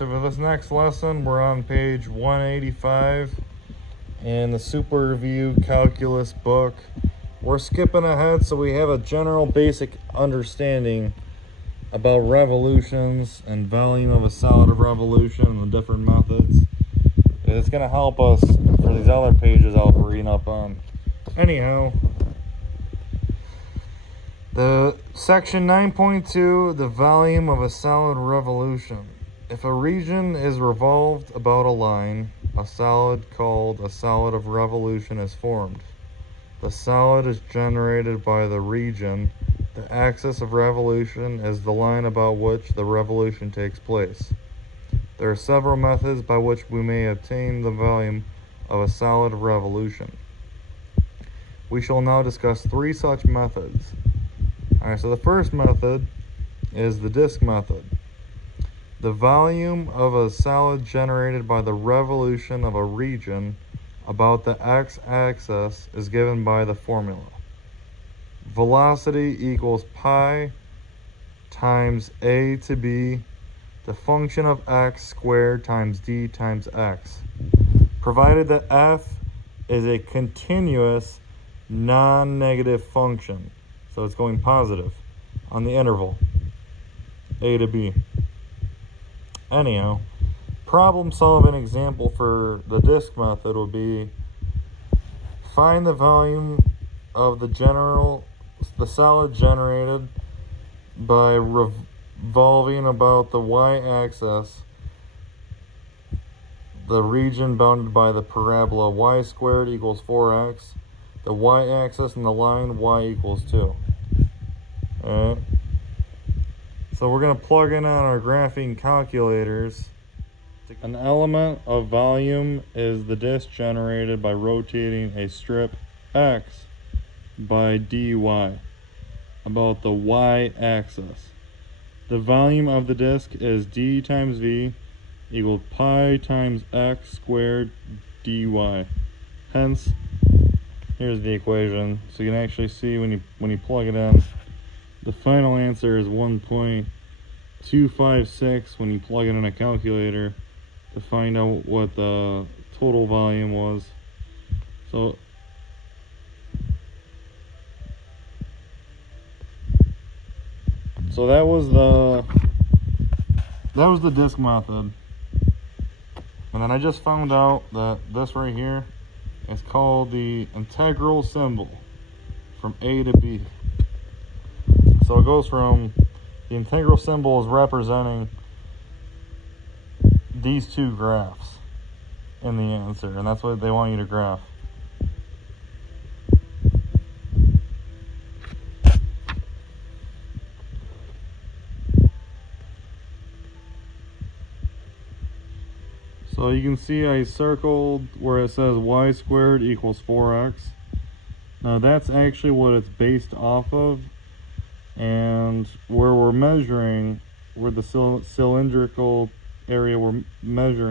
so for this next lesson, we're on page 185 in the Super Review Calculus book. We're skipping ahead so we have a general basic understanding about revolutions and volume of a solid of revolution and the different methods. It's going to help us for these other pages I'll be reading up on. Anyhow, the section 9.2, the volume of a solid revolution. If a region is revolved about a line, a solid called a solid of revolution is formed. The solid is generated by the region. The axis of revolution is the line about which the revolution takes place. There are several methods by which we may obtain the volume of a solid of revolution. We shall now discuss three such methods. Alright, so the first method is the disk method. The volume of a solid generated by the revolution of a region about the x-axis is given by the formula. Velocity equals pi times a to b, the function of x squared times d times x, provided that f is a continuous non-negative function. So it's going positive on the interval a to b. Anyhow, problem solving example for the disk method would be find the volume of the solid generated by revolving about the y-axis, the region bounded by the parabola y squared equals 4x, the y-axis and the line y equals 2. Alright. So we're going to plug in on our graphing calculators. An element of volume is the disk generated by rotating a strip x by dy about the y-axis. The volume of the disk is d times v equals pi times x squared dy. Hence, here's the equation. So you can actually see when you plug it in, the final answer is 1.256 when you plug it in a calculator to find out what the total volume was. So that was the disk method. And then I just found out that this right here is called the integral symbol from A to B. So it goes from, the integral symbol is representing these two graphs in the answer, and that's what they want you to graph. So you can see I circled where it says y squared equals 4x. Now that's actually what it's based off of, and where we're measuring, where the cylindrical area we're measuring